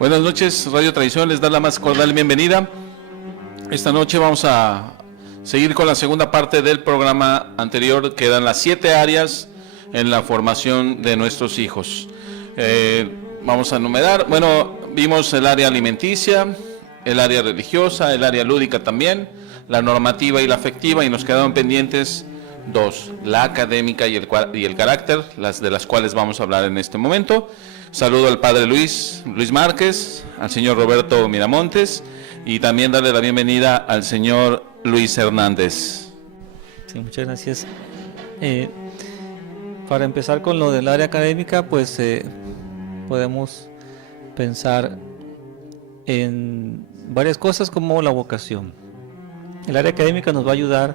Buenas noches, Radio Tradición les da la más cordial bienvenida. Esta noche vamos a seguir con la segunda parte del programa anterior, que dan las 7 áreas en la formación de nuestros hijos. Vamos a enumerar, vimos el área alimenticia, el área religiosa, el área lúdica también, la normativa y la afectiva, y nos quedaron pendientes 2, la académica y el carácter, de las cuales vamos a hablar en este momento. Saludo al padre Luis Márquez, al señor Roberto Miramontes, y también darle la bienvenida al señor Luis Hernández. Sí, muchas gracias. Para empezar con lo del área académica, pues podemos pensar en varias cosas como la vocación. El área académica nos va a ayudar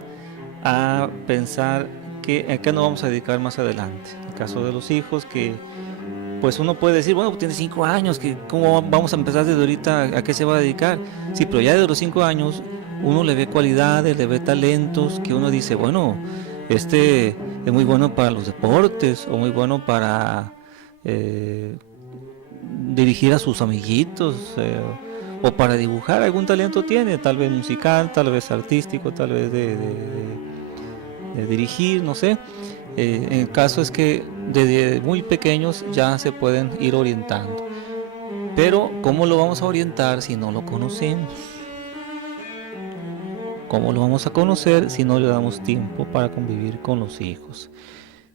a pensar a qué nos vamos a dedicar más adelante. En el caso de los hijos, que pues uno puede decir, bueno, tiene 5 años, ¿cómo vamos a empezar desde ahorita a qué se va a dedicar? Sí, pero ya desde los 5 años uno le ve cualidades, le ve talentos, que uno dice, bueno, este es muy bueno para los deportes, o muy bueno para dirigir a sus amiguitos, o para dibujar. Algún talento tiene, tal vez musical, tal vez artístico, tal vez de dirigir, no sé. El caso es que desde muy pequeños ya se pueden ir orientando. Pero ¿cómo lo vamos a orientar si no lo conocemos? ¿Cómo lo vamos a conocer si no le damos tiempo para convivir con los hijos?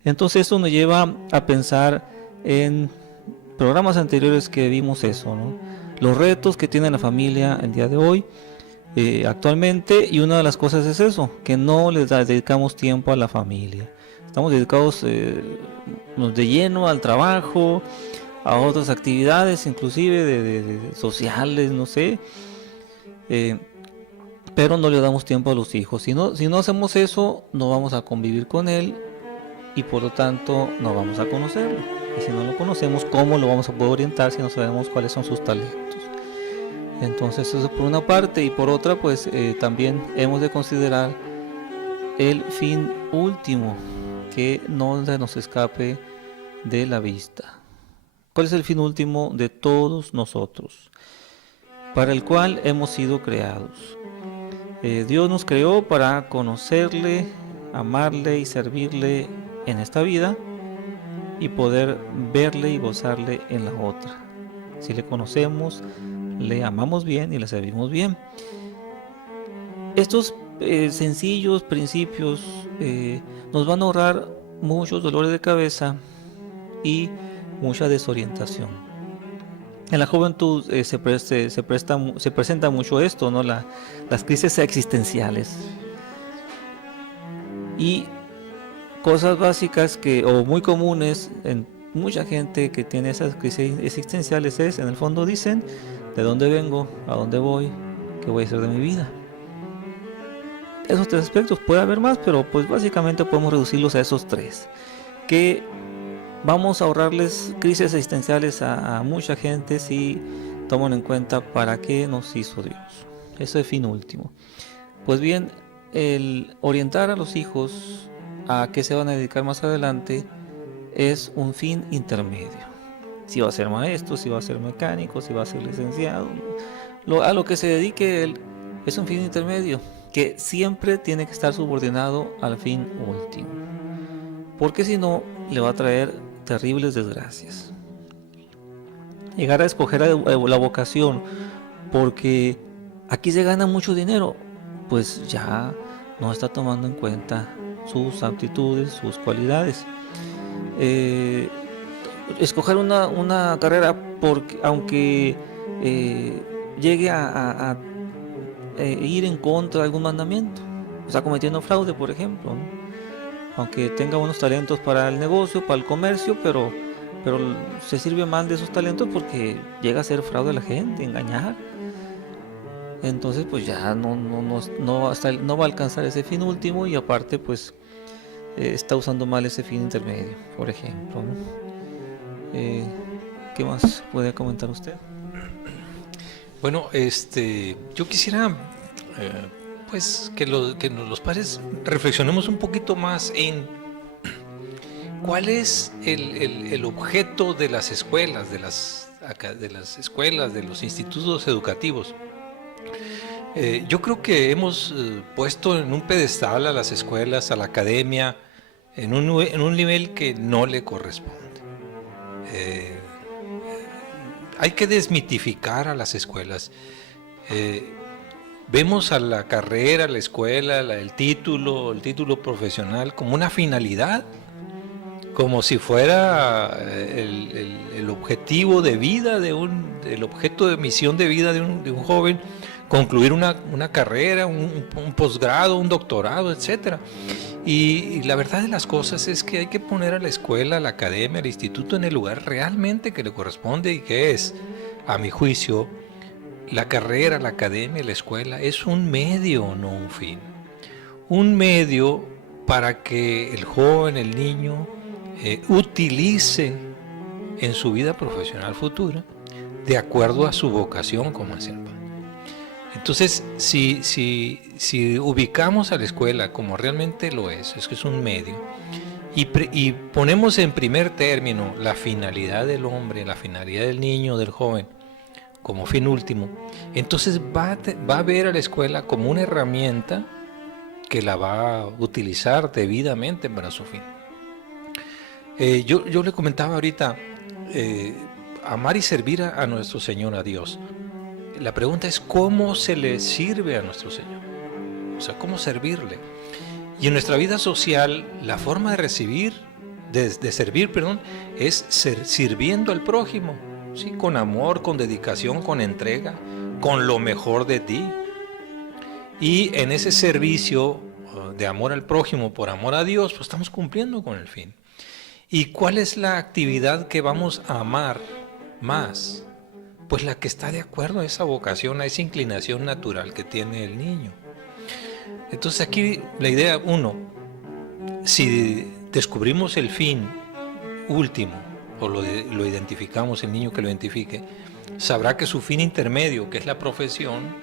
Entonces esto nos lleva a pensar en programas anteriores que vimos eso, ¿no? Los retos que tiene la familia el día de hoy, actualmente, y una de las cosas es eso, que no les dedicamos tiempo a la familia. Estamos dedicados de lleno al trabajo, a otras actividades, inclusive de sociales, no sé, pero no le damos tiempo a los hijos. Si no hacemos eso, no vamos a convivir con él y por lo tanto no vamos a conocerlo. Y si no lo conocemos, ¿cómo lo vamos a poder orientar si no sabemos cuáles son sus talentos? Entonces eso es por una parte, y por otra pues también hemos de considerar el fin último, que no se nos escape de la vista. ¿Cuál es el fin último de todos nosotros? Para el cual hemos sido creados. Dios nos creó para conocerle, amarle y servirle en esta vida, y poder verle y gozarle en la otra. Si le conocemos, le amamos bien y le servimos bien. Estos sencillos principios nos van a ahorrar muchos dolores de cabeza y mucha desorientación. En la juventud se presenta mucho esto, ¿no? Las crisis existenciales. Y cosas básicas o muy comunes en mucha gente que tiene esas crisis existenciales es, en el fondo dicen, ¿de dónde vengo? ¿A dónde voy? ¿Qué voy a hacer de mi vida? Esos 3 aspectos, puede haber más, pero pues básicamente podemos reducirlos a esos 3, que vamos a ahorrarles crisis existenciales a mucha gente si toman en cuenta para qué nos hizo Dios. Eso es fin último. Pues bien, el orientar a los hijos a qué se van a dedicar más adelante es un fin intermedio. Si va a ser maestro, si va a ser mecánico, si va a ser licenciado, a lo que se dedique él es un fin intermedio que siempre tiene que estar subordinado al fin último, porque si no le va a traer terribles desgracias. Llegar a escoger la vocación porque aquí se gana mucho dinero, pues ya no está tomando en cuenta sus aptitudes, sus cualidades. Escoger una carrera porque aunque llegue a ir en contra de algún mandamiento, está cometiendo fraude, por ejemplo, ¿no? Aunque tenga buenos talentos para el negocio, para el comercio, pero se sirve mal de esos talentos porque llega a ser fraude a la gente, engañar. Entonces pues ya no va a alcanzar ese fin último, y aparte pues está usando mal ese fin intermedio, por ejemplo, ¿no? ¿Qué más puede comentar usted? Bueno, yo quisiera pues que los padres reflexionemos un poquito más en cuál es el objeto de las escuelas, de las de las escuelas, de los institutos educativos. Yo creo que hemos puesto en un pedestal a las escuelas, a la academia, en un nivel que no le corresponde. Hay que desmitificar a las escuelas. Vemos a la carrera, la escuela, el título profesional como una finalidad, como si fuera el objetivo de vida, el objeto de misión de vida de un joven, concluir una carrera, un posgrado, un doctorado, etc. Y la verdad de las cosas es que hay que poner a la escuela, a la academia, al instituto en el lugar realmente que le corresponde, y que es, a mi juicio, la carrera, la academia, la escuela es un medio, no un fin. Un medio para que el joven, el niño, utilice en su vida profesional futura de acuerdo a su vocación, como decía el padre. Entonces, si ubicamos a la escuela como realmente lo es que es un medio, y ponemos en primer término la finalidad del hombre, la finalidad del niño, del joven, como fin último, entonces va a ver a la escuela como una herramienta que la va a utilizar debidamente para su fin. Yo le comentaba ahorita, amar y servir a nuestro Señor, a Dios. La pregunta es cómo se le sirve a nuestro Señor, o sea, cómo servirle. Y en nuestra vida social, la forma de servir, es sirviendo al prójimo, ¿sí? Con amor, con dedicación, con entrega, con lo mejor de ti. Y en ese servicio de amor al prójimo por amor a Dios, pues estamos cumpliendo con el fin. ¿Y cuál es la actividad que vamos a amar más? Pues la que está de acuerdo a esa vocación, a esa inclinación natural que tiene el niño. Entonces aquí la idea, uno, si descubrimos el fin último, o lo identificamos, el niño que lo identifique, sabrá que su fin intermedio, que es la profesión,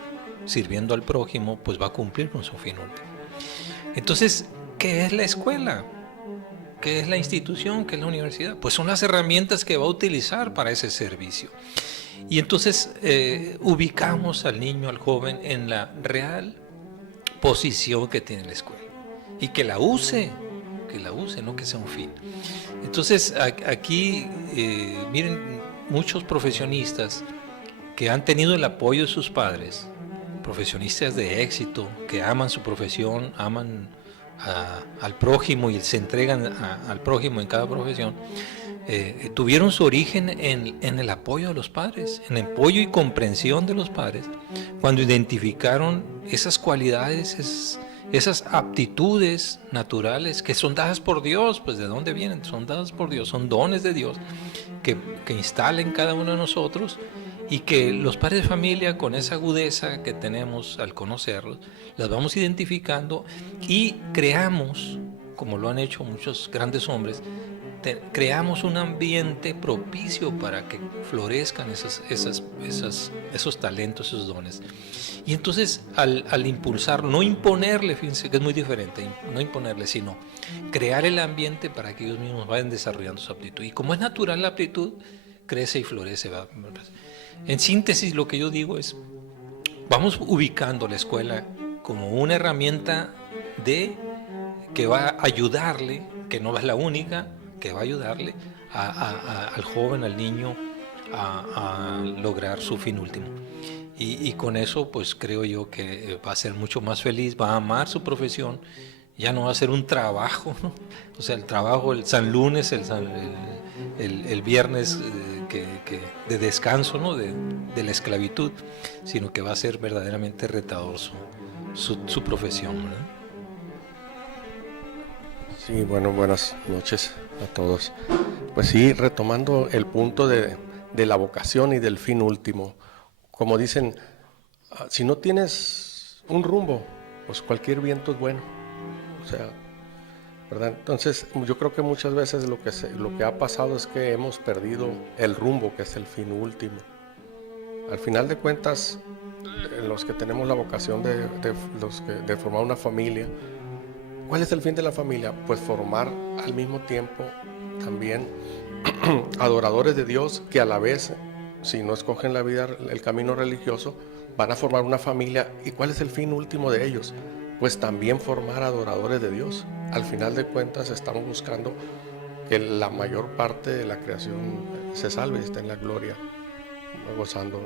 sirviendo al prójimo, pues va a cumplir con su fin último. Entonces, ¿qué es la escuela? ¿Qué es la institución? ¿Qué es la universidad? Pues son las herramientas que va a utilizar para ese servicio. Y entonces ubicamos al niño, al joven, en la real posición que tiene la escuela. Y que la use, no que sea un fin. Entonces aquí, miren, muchos profesionistas que han tenido el apoyo de sus padres, profesionistas de éxito, que aman su profesión, aman al prójimo y se entregan al prójimo en cada profesión, tuvieron su origen en el apoyo de los padres, en el apoyo y comprensión de los padres, cuando identificaron esas cualidades, esas aptitudes naturales que son dadas por Dios. Pues ¿de dónde vienen? Son dadas por Dios, son dones de Dios que instala en cada uno de nosotros, y que los padres de familia, con esa agudeza que tenemos al conocerlos, las vamos identificando y creamos, como lo han hecho muchos grandes hombres, creamos un ambiente propicio para que florezcan esos talentos, esos dones. Y entonces al impulsar, no imponerle, fíjense que es muy diferente, no imponerle, sino crear el ambiente para que ellos mismos vayan desarrollando su aptitud. Y como es natural la aptitud, crece y florece. En síntesis, lo que yo digo es, vamos ubicando la escuela como una herramienta que va a ayudarle, que no es la única, que va a ayudarle al joven, al niño, a lograr su fin último. Y con eso, pues creo yo que va a ser mucho más feliz, va a amar su profesión, ya no va a ser un trabajo, ¿no? O sea, el trabajo, el San Lunes, el viernes de descanso, ¿no? de la esclavitud, sino que va a ser verdaderamente retador su profesión, ¿verdad? Sí, bueno, buenas noches a todos. Pues sí, retomando el punto de la vocación y del fin último. Como dicen, si no tienes un rumbo, pues cualquier viento es bueno. O sea, ¿verdad? Entonces, yo creo que muchas veces lo que ha pasado es que hemos perdido el rumbo, que es el fin último. Al final de cuentas, los que tenemos la vocación de formar una familia, ¿cuál es el fin de la familia? Pues formar al mismo tiempo también adoradores de Dios que a la vez si no escogen la vida, el camino religioso, van a formar una familia. ¿Y cuál es el fin último de ellos? Pues también formar adoradores de Dios. Al final de cuentas estamos buscando que la mayor parte de la creación se salve y esté en la gloria, gozando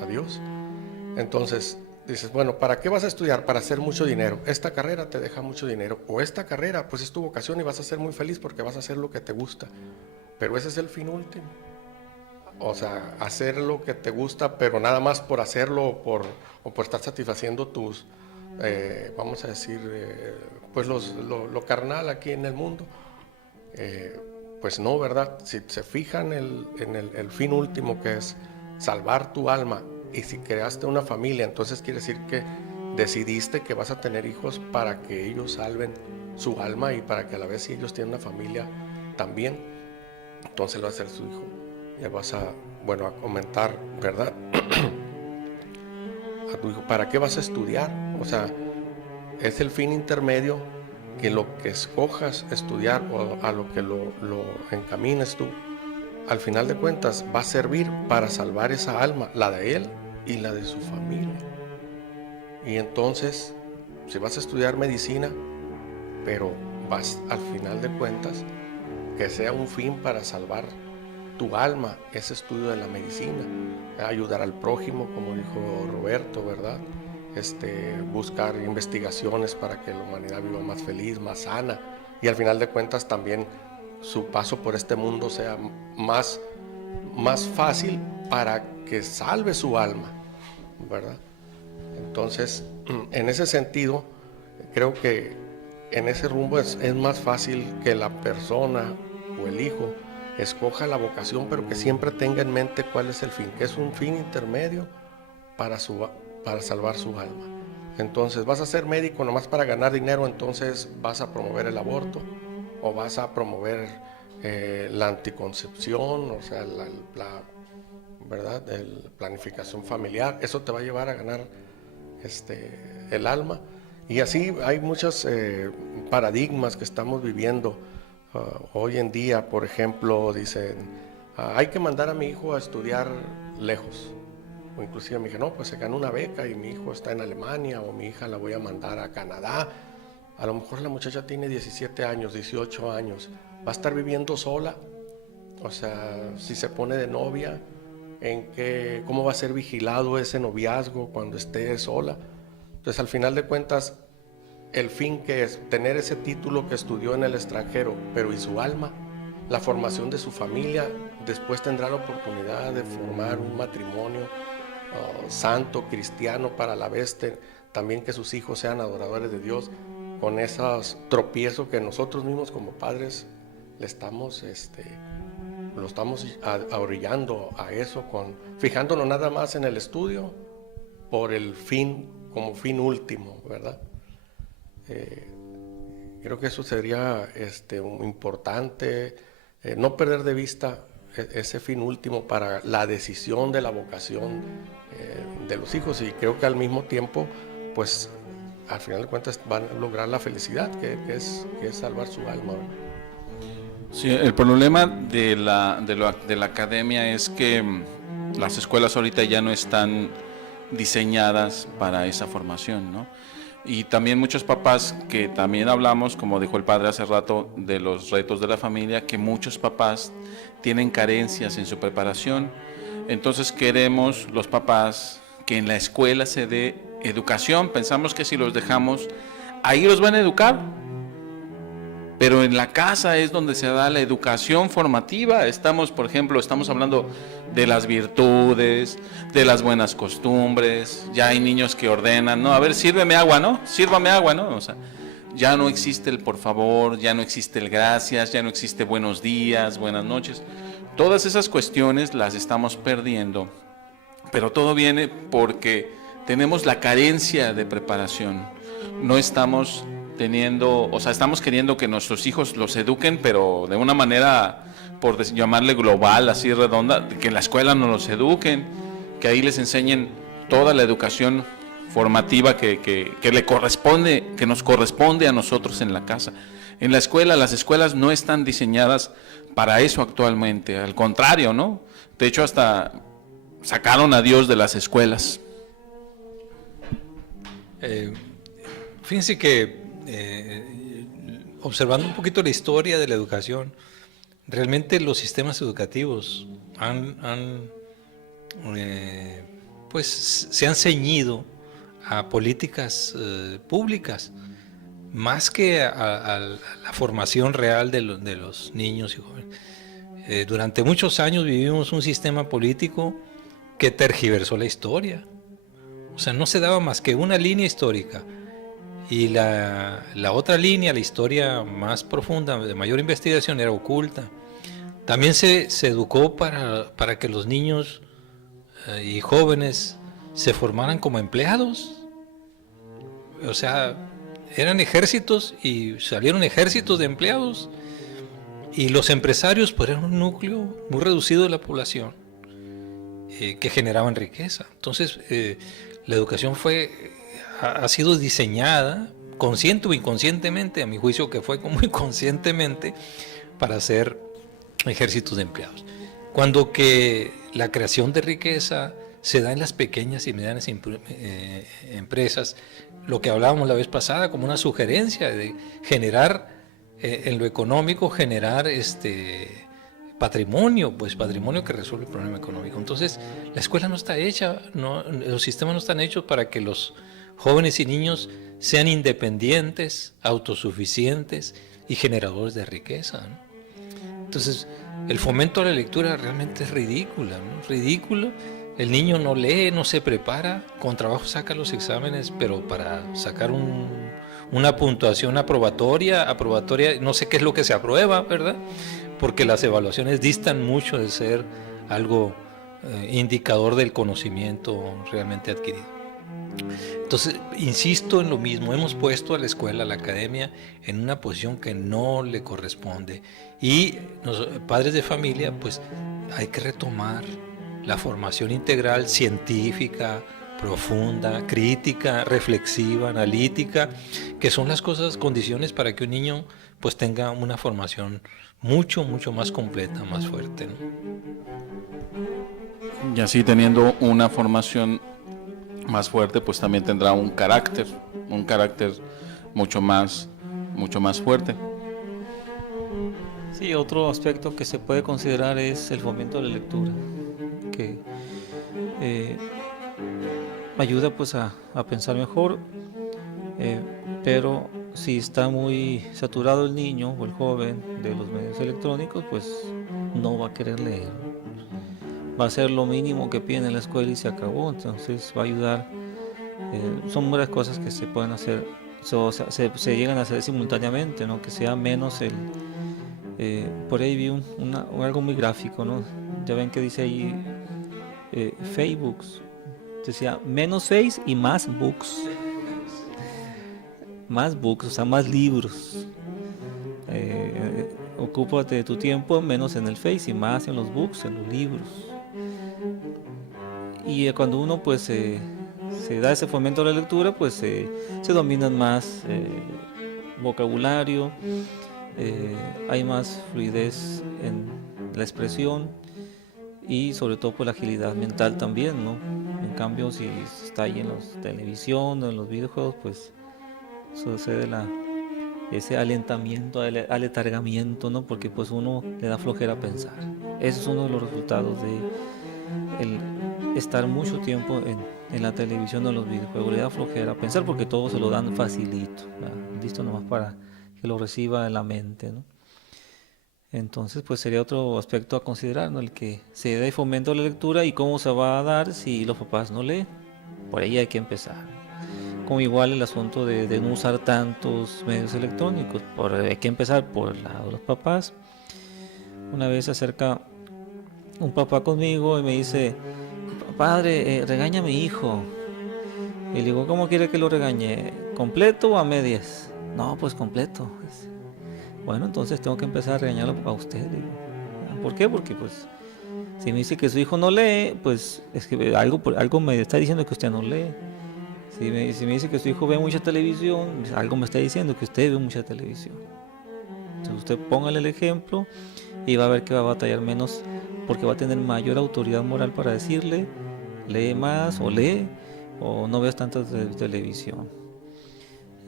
a Dios. Entonces dices, bueno, ¿para qué vas a estudiar? Para hacer mucho dinero. Esta carrera te deja mucho dinero, o esta carrera pues es tu vocación y vas a ser muy feliz porque vas a hacer lo que te gusta. Pero ese es el fin último. O sea, hacer lo que te gusta, pero nada más por hacerlo o por estar satisfaciendo tus, vamos a decir, pues lo carnal aquí en el mundo. Pues no, ¿verdad? Si se fijan en el fin último, que es salvar tu alma, y si creaste una familia, entonces quiere decir que decidiste que vas a tener hijos para que ellos salven su alma y para que a la vez si ellos tienen una familia también, entonces va a ser su hijo. Ya vas a comentar, ¿verdad? A tu hijo, ¿para qué vas a estudiar? O sea, es el fin intermedio, que lo que escojas estudiar o a lo que lo encamines tú, al final de cuentas va a servir para salvar esa alma, la de él y la de su familia. Y entonces, si vas a estudiar medicina, pero vas al final de cuentas, que sea un fin para salvar tu alma, ese estudio de la medicina, ayudar al prójimo, como dijo Roberto, ¿verdad? Buscar investigaciones para que la humanidad viva más feliz, más sana, y al final de cuentas también su paso por este mundo sea más fácil para que salve su alma, ¿verdad? Entonces, en ese sentido, creo que en ese rumbo es más fácil que la persona o el hijo escoja la vocación, pero que siempre tenga en mente cuál es el fin, que es un fin intermedio para salvar su alma. Entonces, vas a ser médico nomás para ganar dinero, entonces vas a promover el aborto, o vas a promover la anticoncepción, o sea, ¿verdad? La planificación familiar. Eso te va a llevar a ganar el alma. Y así hay muchos paradigmas que estamos viviendo hoy en día. Por ejemplo, dicen, hay que mandar a mi hijo a estudiar lejos. O inclusive me dije, no, pues se ganó una beca y mi hijo está en Alemania, o mi hija la voy a mandar a Canadá. A lo mejor la muchacha tiene 17 años, 18 años, va a estar viviendo sola. O sea, si se pone de novia, ¿cómo va a ser vigilado ese noviazgo cuando esté sola? Entonces, al final de cuentas, el fin que es tener ese título que estudió en el extranjero, pero ¿y su alma? La formación de su familia, después tendrá la oportunidad de formar un matrimonio santo, cristiano, para a la vez también que sus hijos sean adoradores de Dios, con esos tropiezos que nosotros mismos como padres le estamos, lo estamos ahorillando a eso, fijándonos nada más en el estudio por el fin, como fin último, ¿verdad? Creo que eso sería importante, no perder de vista ese fin último para la decisión de la vocación de los hijos, y creo que al mismo tiempo, pues al final de cuentas van a lograr la felicidad, que es salvar su alma. Sí, el problema de la academia es que las escuelas ahorita ya no están diseñadas para esa formación, ¿no? Y también muchos papás, que también hablamos, como dijo el padre hace rato, de los retos de la familia, que muchos papás tienen carencias en su preparación. Entonces queremos los papás que en la escuela se dé educación. Pensamos que si los dejamos, ahí los van a educar. Pero en la casa es donde se da la educación formativa. Por ejemplo, estamos hablando de las virtudes, de las buenas costumbres. Ya hay niños que ordenan, ¿no? A ver, sírveme agua, ¿no? Sírvame agua, ¿no? O sea, ya no existe el por favor, ya no existe el gracias, ya no existe buenos días, buenas noches. Todas esas cuestiones las estamos perdiendo. Pero todo viene porque tenemos la carencia de preparación. No estamos estamos queriendo que nuestros hijos los eduquen, pero de una manera, por llamarle global, así redonda, que en la escuela no los eduquen, que ahí les enseñen toda la educación formativa que nos corresponde a nosotros en la casa. en la escuela. Las escuelas no están diseñadas para eso actualmente, al contrario, ¿no? De hecho, hasta sacaron a Dios de las escuelas. Fíjense que observando un poquito la historia de la educación, realmente los sistemas educativos pues se han ceñido a políticas públicas más que a la formación real de los niños y jóvenes. Durante muchos años vivimos un sistema político que tergiversó la historia. O sea, no se daba más que una línea histórica, y la otra línea, la historia más profunda, de mayor investigación, era oculta. También se educó para que los niños y jóvenes se formaran como empleados. O sea, eran ejércitos y salieron ejércitos de empleados, y los empresarios pues eran un núcleo muy reducido de la población que generaban riqueza. Entonces, la educación ha sido diseñada, consciente o inconscientemente, a mi juicio que fue muy conscientemente, para ser ejércitos de empleados. Cuando que la creación de riqueza se da en las pequeñas y medianas empresas, lo que hablábamos la vez pasada, como una sugerencia de generar en lo económico, generar patrimonio, pues patrimonio que resuelve el problema económico. Entonces, la escuela no está hecha, los sistemas no están hechos para que los jóvenes y niños sean independientes, autosuficientes y generadores de riqueza, ¿no? Entonces, el fomento a la lectura realmente es ridícula, ¿no? Ridículo. El niño no lee, no se prepara, con trabajo saca los exámenes, pero para sacar una puntuación aprobatoria, no sé qué es lo que se aprueba, ¿verdad? Porque las evaluaciones distan mucho de ser algo indicador del conocimiento realmente adquirido. Entonces, insisto en lo mismo, hemos puesto a la escuela, a la academia, en una posición que no le corresponde, y los padres de familia, pues hay que retomar la formación integral científica, profunda, crítica, reflexiva, analítica, que son las condiciones para que un niño pues tenga una formación mucho más completa, más fuerte, ¿no? Y así, teniendo una formación más fuerte, pues también tendrá un carácter mucho más fuerte. Sí, otro aspecto que se puede considerar es el fomento de la lectura, que ayuda pues a pensar mejor, pero si está muy saturado el niño o el joven de los medios electrónicos, pues no va a querer leer. Va a ser lo mínimo que pide en la escuela y se acabó. Entonces va a ayudar. Son varias cosas que se pueden hacer, se llegan a hacer simultáneamente, ¿no? Que sea menos por ahí vi algo muy gráfico, ¿no? Ya ven que dice ahí Facebook, decía menos Face y más books. Más books, o sea, más libros. Ocúpate de tu tiempo menos en el Face y más en los books, en los libros. Y cuando uno pues se da ese fomento a la lectura, pues se dominan más vocabulario, hay más fluidez en la expresión y sobre todo pues la agilidad mental también, ¿no? En cambio, si está ahí en la televisión o en los videojuegos, pues sucede ese alentamiento, aletargamiento, ¿no? Porque pues uno le da flojera a pensar. Ese es uno de los resultados de el estar mucho tiempo en la televisión o en los videojuegos. Le da flojera a pensar porque todo se lo dan facilito, ¿verdad? Listo nomás para que lo reciba en la mente, ¿no? Entonces pues sería otro aspecto a considerar, ¿no? El que se dé fomento a la lectura, y cómo se va a dar si los papás no leen. Por ahí hay que empezar. Como igual el asunto de no usar tantos medios electrónicos, hay que empezar por el lado de los papás. Una vez se acerca un papá conmigo y me dice: padre, regaña a mi hijo. Y le digo: ¿cómo quiere que lo regañe? ¿Completo o a medias? No, pues completo. Bueno, entonces tengo que empezar a regañarlo a usted. Le digo: ¿por qué? Porque pues si me dice que su hijo no lee, pues es que algo me está diciendo que usted no lee. Si me dice que su hijo ve mucha televisión, algo me está diciendo que usted ve mucha televisión. Entonces usted póngale el ejemplo y va a ver que va a batallar menos porque va a tener mayor autoridad moral para decirle, lee más o lee o no veas tantas de televisión.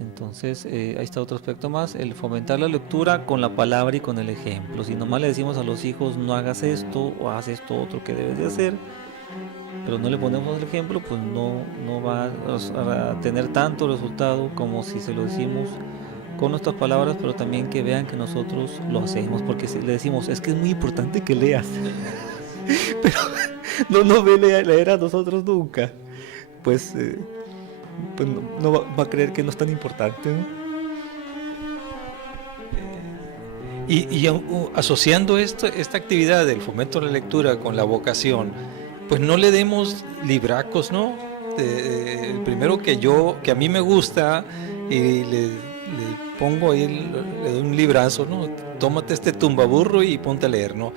Entonces ahí está otro aspecto más, el fomentar la lectura con la palabra y con el ejemplo. Si nomás le decimos a los hijos no hagas esto o haz esto otro que debes de hacer, pero no le ponemos el ejemplo, pues no va a tener tanto resultado como si se lo decimos con nuestras palabras, pero también que vean que nosotros lo hacemos, porque si le decimos, es que es muy importante que leas, pero no nos ve leer a nosotros nunca, pues no va a creer que no es tan importante, ¿no? Y asociando esta actividad del fomento de la lectura con la vocación, pues no le demos libracos, ¿no? El primero que a mí me gusta y le pongo ahí, le doy un librazo, ¿no? Tómate este tumbaburro y ponte a leer, ¿no?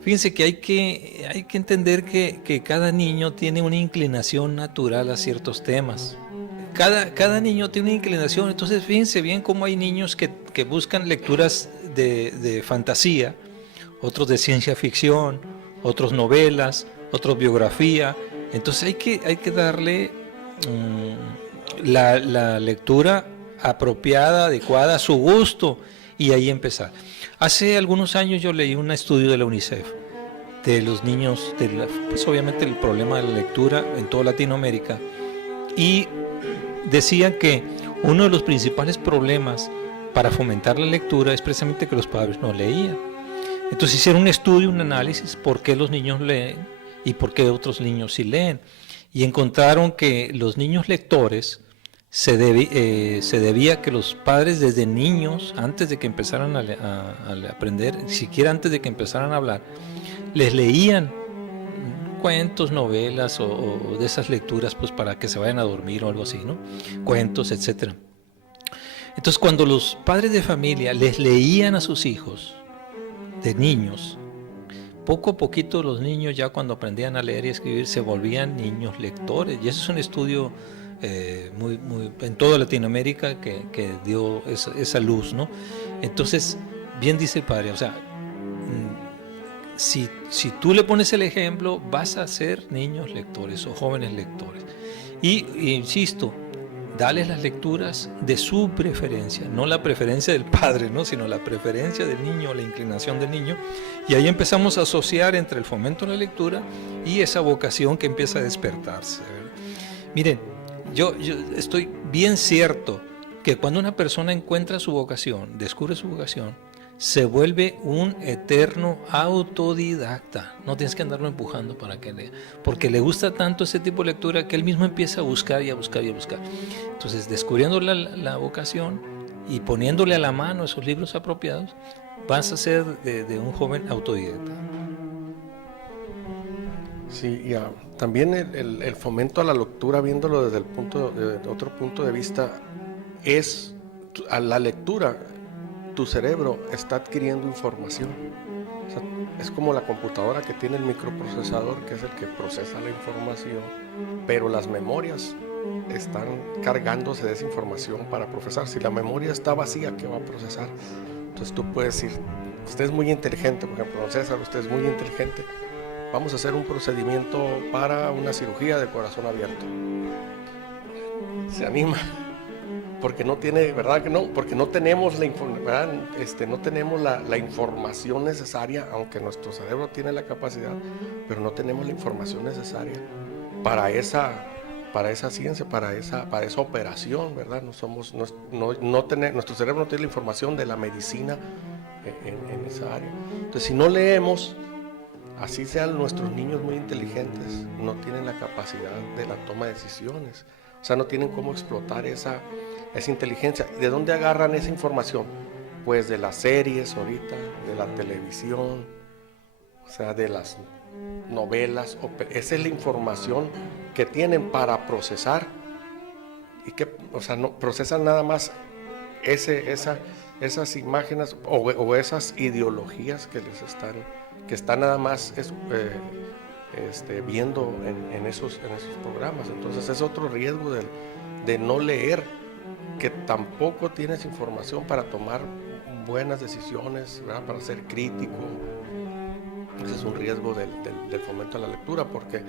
Fíjense que hay que entender que cada niño tiene una inclinación natural a ciertos temas. Cada niño tiene una inclinación, entonces fíjense bien cómo hay niños que buscan lecturas de fantasía, otros de ciencia ficción, otros novelas, otros biografía. Entonces hay que darle la lectura apropiada, adecuada a su gusto y ahí empezar. Hace algunos años yo leí un estudio de la UNICEF de los niños, pues obviamente el problema de la lectura en toda Latinoamérica, y decían que uno de los principales problemas para fomentar la lectura es precisamente que los padres no leían. Entonces hicieron un estudio, un análisis, por qué los niños leen y por qué otros niños sí leen. Y encontraron que los niños lectores se debía que los padres desde niños, antes de que empezaran a aprender, siquiera antes de que empezaran a hablar, les leían cuentos, novelas o de esas lecturas pues para que se vayan a dormir o algo así, ¿no? Cuentos, etcétera. Entonces cuando los padres de familia les leían a sus hijos de niños, poco a poquito los niños ya cuando aprendían a leer y escribir se volvían niños lectores, y eso es un estudio muy en toda Latinoamérica que dio esa luz, ¿no? Entonces, bien dice el padre, o sea, si tú le pones el ejemplo, vas a ser niños lectores o jóvenes lectores. Y insisto, dales las lecturas de su preferencia, no la preferencia del padre, ¿no? Sino la preferencia del niño, la inclinación del niño. Y ahí empezamos a asociar entre el fomento de la lectura y esa vocación que empieza a despertarse, ¿verdad? Miren, yo estoy bien cierto que cuando una persona encuentra su vocación, descubre su vocación, se vuelve un eterno autodidacta. No tienes que andarlo empujando para que lea, porque le gusta tanto ese tipo de lectura que él mismo empieza a buscar y a buscar y a buscar. Entonces, descubriendo la vocación y poniéndole a la mano esos libros apropiados, vas a ser de un joven autodidacta. Sí, y también el fomento a la lectura, viéndolo desde otro punto de vista, es a la lectura. Tu cerebro está adquiriendo información. O sea, es como la computadora que tiene el microprocesador, que es el que procesa la información, pero las memorias están cargándose de esa información para procesar. Si la memoria está vacía, ¿qué va a procesar? Entonces tú puedes decir, usted es muy inteligente, por ejemplo, don César, usted es muy inteligente, vamos a hacer un procedimiento para una cirugía de corazón abierto. Se anima. Porque no tiene, ¿verdad que no? Porque no tenemos no tenemos la información necesaria, aunque nuestro cerebro tiene la capacidad, pero no tenemos la información necesaria para esa ciencia, para esa operación, ¿verdad? Nuestro cerebro no tiene la información de la medicina en esa área. Entonces, si no leemos, así sean nuestros niños muy inteligentes, no tienen la capacidad de la toma de decisiones. O sea, no tienen cómo explotar esa inteligencia. ¿De dónde agarran esa información? Pues de las series ahorita, de la televisión, o sea, de las novelas. Esa es la información que tienen para procesar. Y que, o sea, no procesan nada más esas imágenes o esas ideologías que están nada más viendo en esos programas. Entonces es otro riesgo de no leer, que tampoco tienes información para tomar buenas decisiones, ¿verdad? Para ser crítico. Ese es un riesgo del fomento a la lectura, porque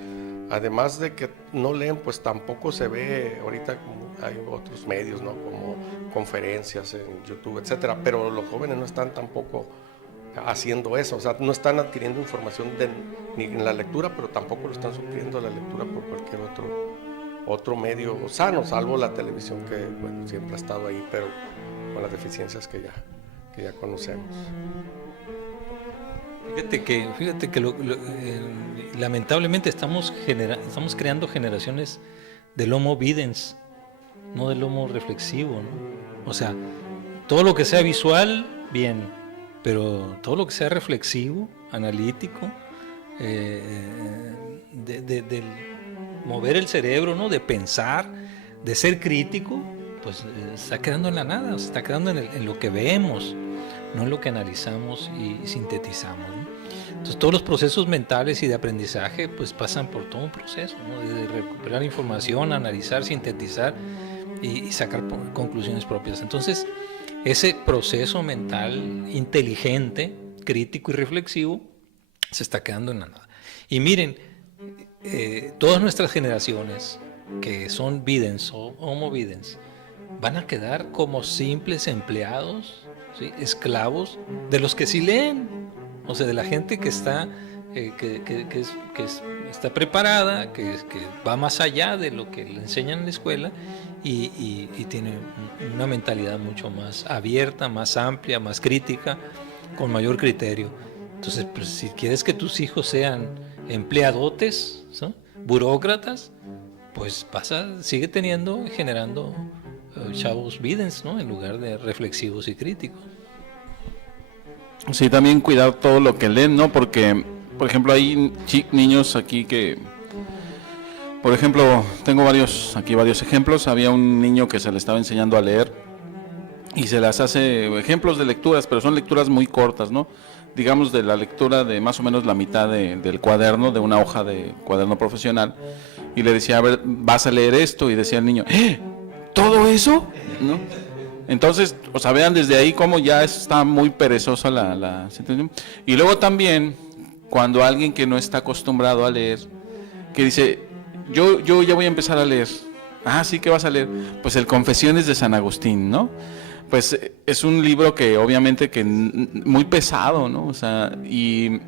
además de que no leen, pues tampoco se ve, ahorita hay otros medios, ¿no? Como conferencias en YouTube, etcétera, pero los jóvenes no están tampoco haciendo eso, o sea, no están adquiriendo información ni en la lectura, pero tampoco lo están supliendo la lectura por cualquier otro medio sano, salvo la televisión, que bueno, siempre ha estado ahí, pero con las deficiencias que ya conocemos. Fíjate que lamentablemente estamos creando generaciones del Homo videns, no del Homo reflexivo, ¿no? O sea, todo lo que sea visual, bien, pero todo lo que sea reflexivo, analítico, de mover el cerebro, ¿no? De pensar, de ser crítico, pues está quedando en la nada, está quedando en lo que vemos, no en lo que analizamos y sintetizamos, ¿no? Entonces todos los procesos mentales y de aprendizaje pues pasan por todo un proceso, ¿no? De recuperar información, analizar, sintetizar y sacar conclusiones propias. Entonces ese proceso mental inteligente, crítico y reflexivo se está quedando en la nada. Y miren, todas nuestras generaciones que son videns o homo videns van a quedar como simples empleados, ¿sí? Esclavos de los que sí leen, o sea, de la gente que está está preparada, que va más allá de lo que le enseñan en la escuela y tiene una mentalidad mucho más abierta, más amplia, más crítica, con mayor criterio. Entonces, pues, si quieres que tus hijos sean empleadotes, ¿sí? Burócratas, pues sigue generando chavos videns, ¿no? En lugar de reflexivos y críticos. Sí, también cuidar todo lo que leen, ¿no? Porque, por ejemplo, hay niños aquí que, por ejemplo, tengo varios ejemplos. Había un niño que se le estaba enseñando a leer y se las hace ejemplos de lecturas, pero son lecturas muy cortas, ¿no? Digamos de la lectura de más o menos la mitad del cuaderno, de una hoja de cuaderno profesional, y le decía, a ver, vas a leer esto, y decía el niño, ¿todo eso? ¿No? Entonces, o sea, vean desde ahí cómo ya está muy perezosa la situación. Y luego también, cuando alguien que no está acostumbrado a leer, que dice, yo ya voy a empezar a leer. Ah, sí, ¿qué vas a leer? Pues el Confesiones de San Agustín, ¿no? Pues es un libro que obviamente que muy pesado, ¿no? O sea, y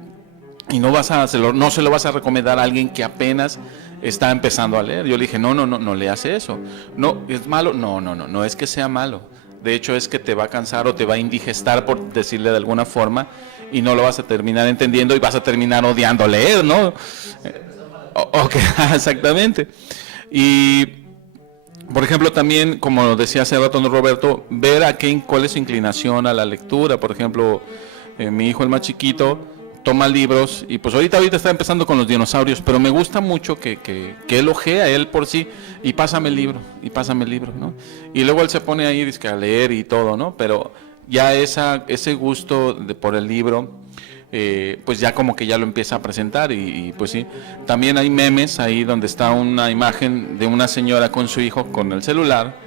no se lo vas a recomendar a alguien que apenas está empezando a leer. Yo le dije, no leas eso. No, ¿es malo? No es que sea malo. De hecho es que te va a cansar o te va a indigestar, por decirle de alguna forma, y no lo vas a terminar entendiendo y vas a terminar odiando leer, ¿no? Okay, exactamente. Y, por ejemplo, también, como decía hace rato Roberto, ver cuál es su inclinación a la lectura. Por ejemplo, mi hijo, el más chiquito, toma libros y pues ahorita está empezando con los dinosaurios, pero me gusta mucho que él ojea él por sí y pásame el libro, ¿no? Y luego él se pone ahí dizque, a leer y todo, ¿no? Pero ya ese gusto por el libro, pues ya como que ya lo empieza a presentar y pues sí. También hay memes ahí donde está una imagen de una señora con su hijo con el celular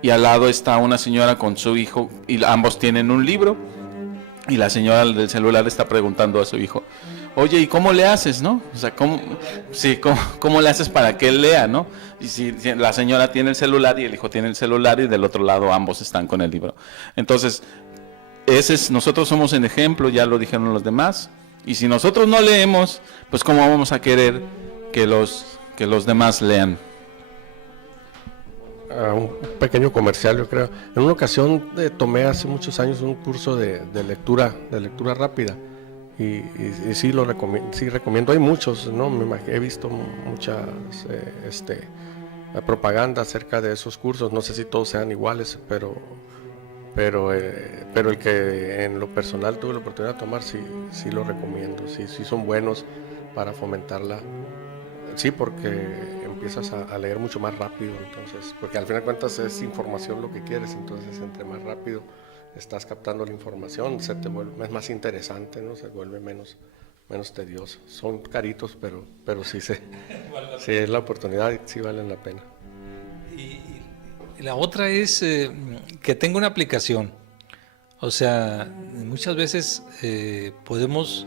y al lado está una señora con su hijo y ambos tienen un libro. Y la señora del celular está preguntando a su hijo, oye, ¿y cómo le haces, no? O sea, ¿cómo le haces para que él lea, no? Y si la señora tiene el celular y el hijo tiene el celular y del otro lado ambos están con el libro. Entonces, nosotros somos el ejemplo, ya lo dijeron los demás. Y si nosotros no leemos, pues ¿cómo vamos a querer que los demás lean? Un pequeño comercial, yo creo. En una ocasión tomé hace muchos años un curso de lectura rápida y sí lo recomiendo. Hay muchos, ¿no? He visto muchas propaganda acerca de esos cursos. No sé si todos sean iguales, pero el que en lo personal tuve la oportunidad de tomar, sí lo recomiendo. Sí son buenos para fomentarla. Sí, porque empiezas a leer mucho más rápido, entonces, porque al final de cuentas es información lo que quieres, entonces entre más rápido estás captando la información, es más interesante, ¿no? Se vuelve menos tedioso. Son caritos, pero sí es la oportunidad y sí valen la pena. Y la otra es que tenga una aplicación. O sea, muchas veces podemos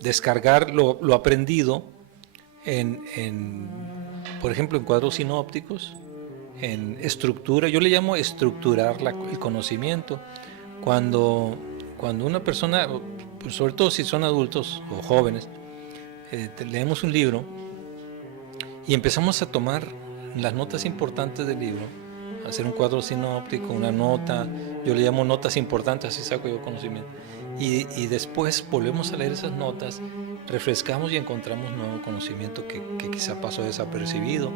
descargar lo aprendido por ejemplo, en cuadros sinópticos, en estructura. Yo le llamo estructurar el conocimiento. Cuando una persona, pues sobre todo si son adultos o jóvenes, leemos un libro y empezamos a tomar las notas importantes del libro, hacer un cuadro sinóptico, una nota, yo le llamo notas importantes, así saco yo conocimiento, y después volvemos a leer esas notas, refrescamos y encontramos nuevo conocimiento que quizá pasó desapercibido.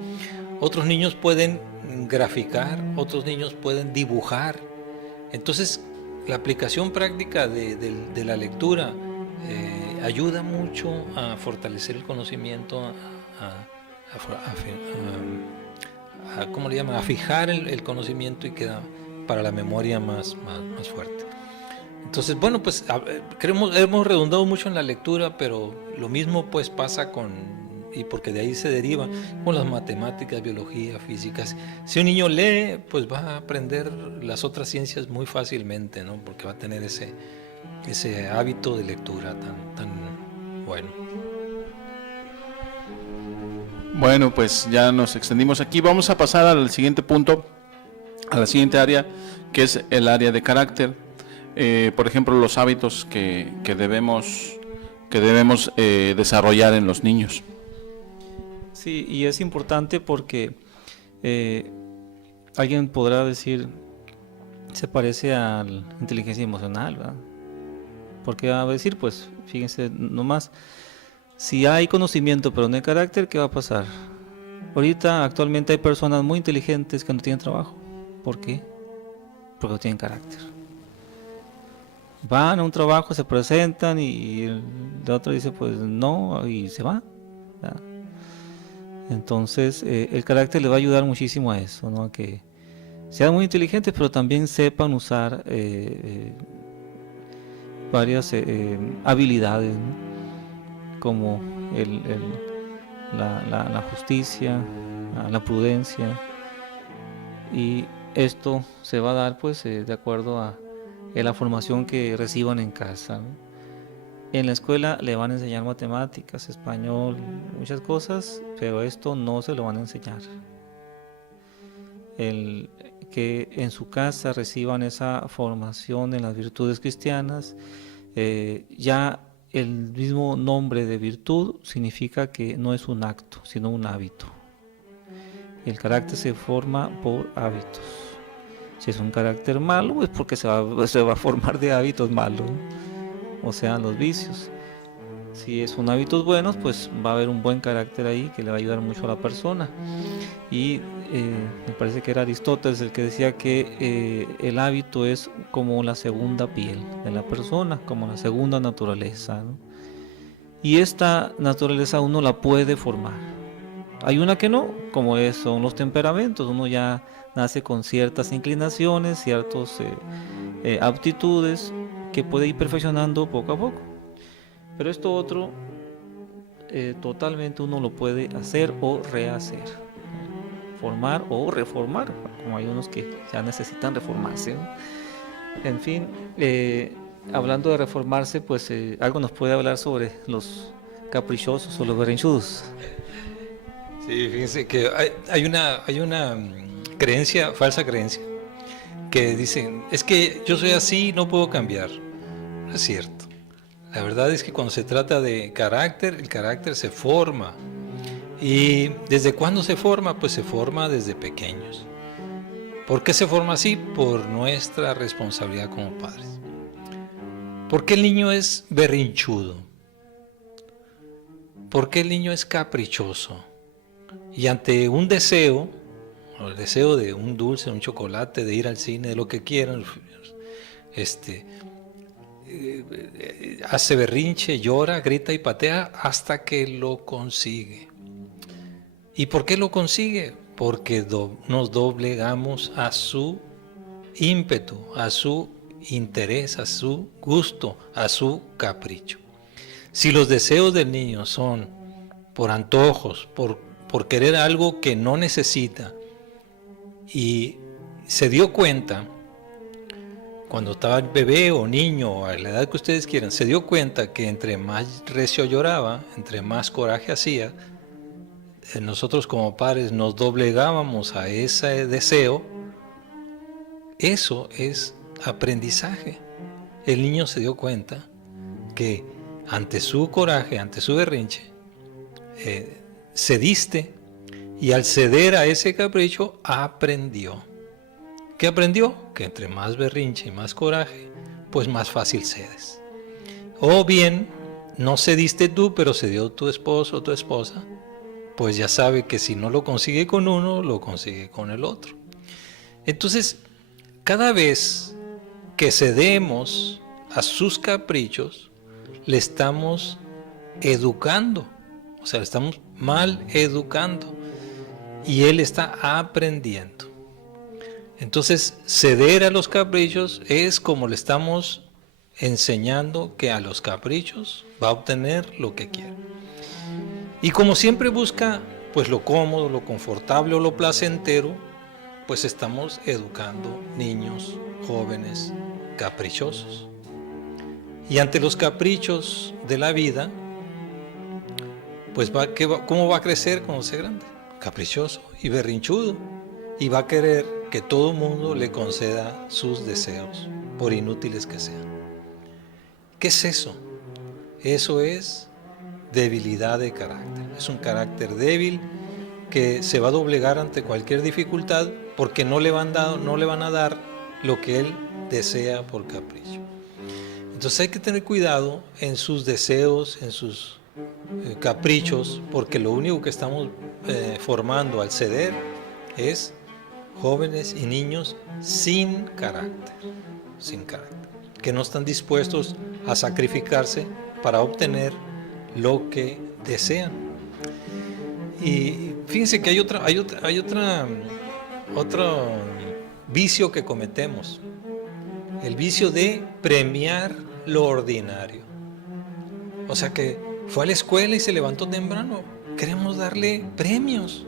Otros niños pueden graficar, otros niños pueden dibujar. Entonces, la aplicación práctica de la lectura ayuda mucho a fortalecer el conocimiento, ¿cómo le llaman? A fijar el conocimiento y queda para la memoria más fuerte. Entonces, bueno, pues hemos redundado mucho en la lectura, pero lo mismo pues pasa y porque de ahí se deriva con las matemáticas, biología, físicas. Si un niño lee, pues va a aprender las otras ciencias muy fácilmente, ¿no? Porque va a tener ese hábito de lectura tan bueno. Bueno, pues ya nos extendimos aquí. Vamos a pasar al siguiente punto, a la siguiente área, que es el área de carácter. Por ejemplo, los hábitos que debemos desarrollar en los niños. Sí, y es importante porque alguien podrá decir, se parece a la inteligencia emocional, ¿verdad? Porque va a decir, pues, fíjense nomás, si hay conocimiento pero no hay carácter, ¿qué va a pasar? Ahorita, actualmente hay personas muy inteligentes que no tienen trabajo. ¿Por qué? Porque no tienen carácter. Van a un trabajo, se presentan y el otro dice, pues no, y se va, ¿verdad? Entonces, el carácter le va a ayudar muchísimo a eso, ¿no? A que sean muy inteligentes, pero también sepan usar varias habilidades, ¿no? Como la justicia, la prudencia, y esto se va a dar pues de acuerdo a la formación que reciban en casa, ¿no? En la escuela le van a enseñar matemáticas, español, muchas cosas, pero esto no se lo van a enseñar. Que en su casa reciban esa formación en las virtudes cristianas, ya el mismo nombre de virtud significa que no es un acto, sino un hábito. El carácter se forma por hábitos. Si es un carácter malo, es porque se va a formar de hábitos malos, o sea, los vicios. Si son hábitos buenos, pues va a haber un buen carácter ahí que le va a ayudar mucho a la persona. Y me parece que era Aristóteles el que decía que el hábito es como la segunda piel de la persona, como la segunda naturaleza, ¿no? Y esta naturaleza uno la puede formar. Hay una que no, como son los temperamentos. Uno ya nace con ciertas inclinaciones, ciertas aptitudes que puede ir perfeccionando poco a poco. Pero esto otro, totalmente uno lo puede hacer o rehacer, formar o reformar, como hay unos que ya necesitan reformarse, ¿no? En fin, hablando de reformarse, pues algo nos puede hablar sobre los caprichosos o los berrinchudos. Sí, fíjense que hay una creencia, falsa creencia, que dicen, es que yo soy así, no puedo cambiar. No es cierto. La verdad es que cuando se trata de carácter, el carácter se forma. ¿Y desde cuándo se forma? Pues se forma desde pequeños. ¿Por qué se forma así? Por nuestra responsabilidad como padres. ¿Por qué el niño es berrinchudo? ¿Por qué el niño es caprichoso? Y ante un deseo, o el deseo de un dulce, un chocolate, de ir al cine, de lo que quieran, hace berrinche, llora, grita y patea hasta que lo consigue. ¿Y por qué lo consigue? Porque nos doblegamos a su ímpetu, a su interés, a su gusto, a su capricho. Si los deseos del niño son por antojos, por querer algo que no necesita, y se dio cuenta cuando estaba bebé o niño, o a la edad que ustedes quieran, se dio cuenta que entre más recio lloraba, entre más coraje hacía, nosotros como padres nos doblegábamos a ese deseo. Eso es aprendizaje. El niño se dio cuenta que ante su coraje, ante su berrinche, cediste, y al ceder a ese capricho aprendió. ¿Qué aprendió? Que entre más berrinche y más coraje, pues más fácil cedes. O bien, no cediste tú, pero cedió tu esposo o tu esposa, pues ya sabe que si no lo consigue con uno, lo consigue con el otro. Entonces, cada vez que cedemos a sus caprichos, le estamos educando, o sea, le estamos mal educando, y él está aprendiendo. Entonces, ceder a los caprichos es como le estamos enseñando que a los caprichos va a obtener lo que quiere. Y como siempre busca pues lo cómodo, lo confortable o lo placentero, pues estamos educando niños, jóvenes, caprichosos. Y ante los caprichos de la vida, pues ¿cómo va a crecer cuando sea grande? Caprichoso y berrinchudo. Y va a querer que todo el mundo le conceda sus deseos, por inútiles que sean. ¿Qué es eso? Eso es debilidad de carácter. Es un carácter débil que se va a doblegar ante cualquier dificultad porque no le van a dar lo que él desea por capricho. Entonces hay que tener cuidado en sus deseos, en sus caprichos, porque lo único que estamos formando al ceder es jóvenes y niños sin carácter, que no están dispuestos a sacrificarse para obtener lo que desean. Y fíjense que hay otro vicio que cometemos, el vicio de premiar lo ordinario. O sea que fue a la escuela y se levantó temprano, queremos darle premios.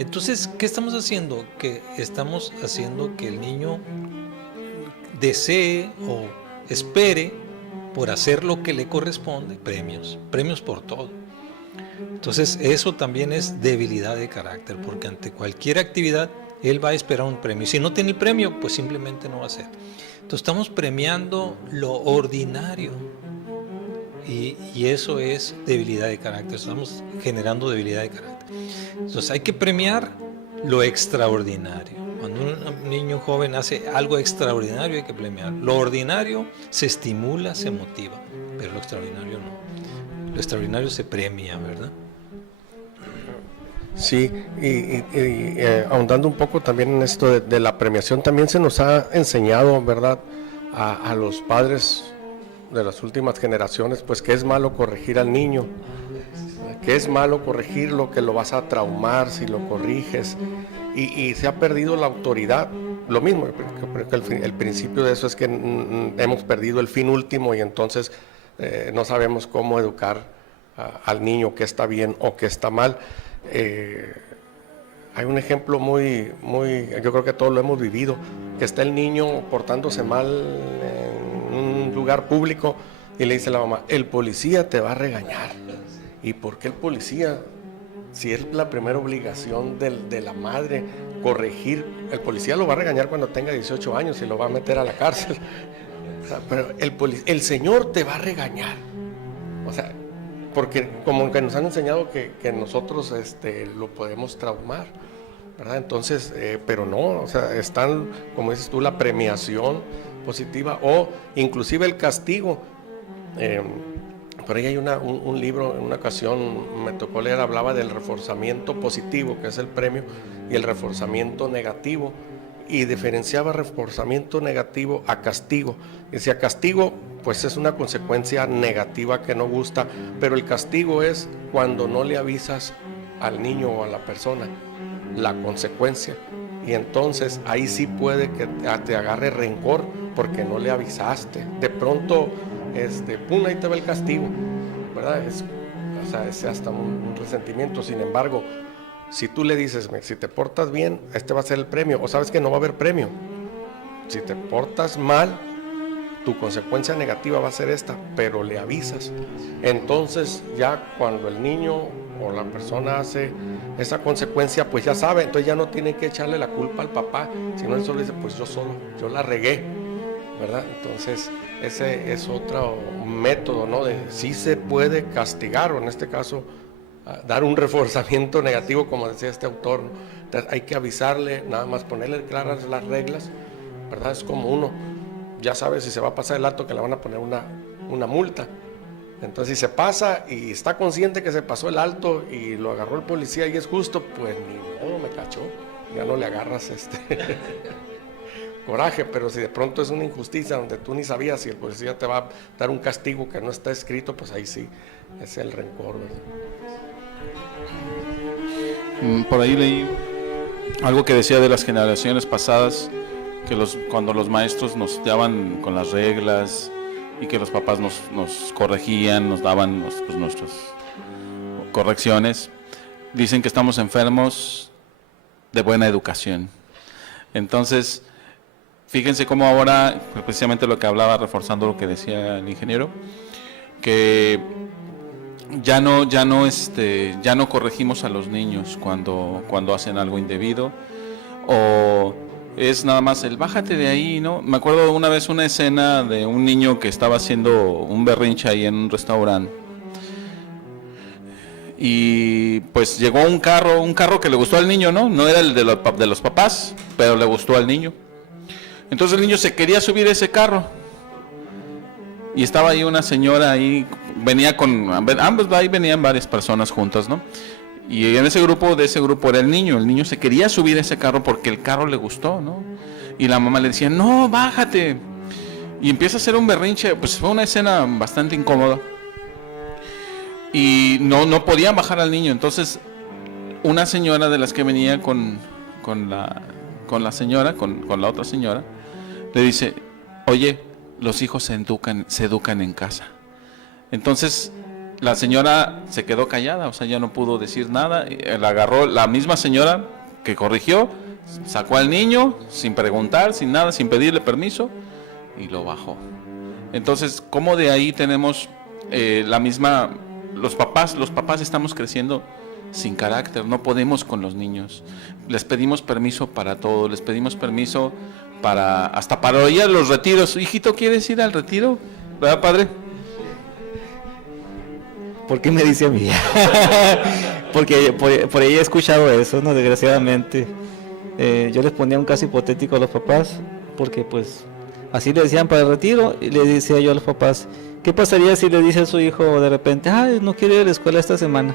Entonces, ¿qué estamos haciendo? Que estamos haciendo que el niño desee o espere por hacer lo que le corresponde, premios por todo. Entonces, eso también es debilidad de carácter, porque ante cualquier actividad, él va a esperar un premio. Y si no tiene el premio, pues simplemente no va a hacer. Entonces, estamos premiando lo ordinario. Y eso es debilidad de carácter, estamos generando debilidad de carácter. Entonces hay que premiar lo extraordinario. Cuando un niño joven hace algo extraordinario hay que premiar. Lo ordinario se estimula, se motiva, pero lo extraordinario no. Lo extraordinario se premia, ¿verdad? Sí, y ahondando un poco también en esto de la premiación, también se nos ha enseñado, ¿verdad?, a los padres de las últimas generaciones, pues que es malo corregir al niño, que es malo corregirlo, que lo vas a traumar si lo corriges, y se ha perdido la autoridad. Lo mismo, creo que el principio de eso es que hemos perdido el fin último y entonces no sabemos cómo educar al niño, qué está bien o qué está mal. Hay un ejemplo muy, yo creo que todos lo hemos vivido, que está el niño portándose mal en un lugar público y le dice a la mamá, el policía te va a regañar. ¿Y por qué el policía? Si es la primera obligación de la madre corregir, el policía lo va a regañar cuando tenga 18 años y lo va a meter a la cárcel. O sea, pero el Señor te va a regañar. O sea, porque como que nos han enseñado que nosotros lo podemos traumar, ¿verdad? Entonces, pero no, o sea, están, como dices tú, la premiación positiva o inclusive el castigo. Por ahí hay un libro, en una ocasión me tocó leer, hablaba del reforzamiento positivo, que es el premio, y el reforzamiento negativo, y diferenciaba reforzamiento negativo a castigo. Decía, castigo, pues es una consecuencia negativa que no gusta, pero el castigo es cuando no le avisas al niño o a la persona la consecuencia, y entonces ahí sí puede que te agarre rencor porque no le avisaste. De pronto, pum, ahí te va el castigo, ¿verdad? Es hasta un resentimiento. Sin embargo, si tú le dices, si te portas bien, este va a ser el premio, o sabes que no va a haber premio, si te portas mal, tu consecuencia negativa va a ser esta, pero le avisas. Entonces ya cuando el niño o la persona hace esa consecuencia, pues ya sabe, entonces ya no tiene que echarle la culpa al papá, sino él solo dice, pues yo la regué, ¿verdad? Entonces ese es otro método, ¿no? De sí se puede castigar, o en este caso dar un reforzamiento negativo, como decía este autor, ¿no? Entonces hay que avisarle, nada más ponerle claras las reglas, ¿verdad? Es como uno ya sabe si se va a pasar el alto que le van a poner una multa. Entonces si se pasa y está consciente que se pasó el alto y lo agarró el policía y es justo, pues ni modo, me cachó, ya no le agarras coraje. Pero si de pronto es una injusticia donde tú ni sabías si el policía te va a dar un castigo que no está escrito, pues ahí sí es el rencor, ¿verdad? Por ahí leí algo que decía de las generaciones pasadas, que cuando los maestros nos daban con las reglas y que los papás nos corregían, nos daban nuestras correcciones, dicen que estamos enfermos de buena educación. Entonces, fíjense cómo ahora, precisamente lo que hablaba, reforzando lo que decía el ingeniero, que ya no corregimos a los niños cuando hacen algo indebido, o es nada más el bájate de ahí, ¿no? Me acuerdo una vez una escena de un niño que estaba haciendo un berrinche ahí en un restaurante. Y pues llegó un carro que le gustó al niño, ¿no? No era el de los papás, pero le gustó al niño. Entonces el niño se quería subir ese carro. Y estaba ahí una señora ahí, ahí venían varias personas juntas, ¿no? Y en ese grupo era el niño se quería subir a ese carro porque el carro le gustó, ¿no? Y la mamá le decía, no, bájate. Y empieza a hacer un berrinche, pues fue una escena bastante incómoda. Y no podían bajar al niño, entonces una señora de las que venía con la otra señora, le dice, oye, los hijos se educan en casa. Entonces la señora se quedó callada, o sea, ya no pudo decir nada. La agarró la misma señora que corrigió, sacó al niño sin preguntar, sin nada, sin pedirle permiso, y lo bajó. Entonces, ¿cómo de ahí tenemos los papás estamos creciendo sin carácter? No podemos con los niños. Les pedimos permiso para todo, les pedimos permiso hasta para ir a los retiros. Hijito, ¿quieres ir al retiro? ¿Verdad, padre? ¿Por qué me dice a mí? Porque por ahí he escuchado eso, ¿no? Desgraciadamente. Yo les ponía un caso hipotético a los papás, porque pues así le decían para el retiro, y le decía yo a los papás, ¿qué pasaría si le dice a su hijo de repente, no quiero ir a la escuela esta semana?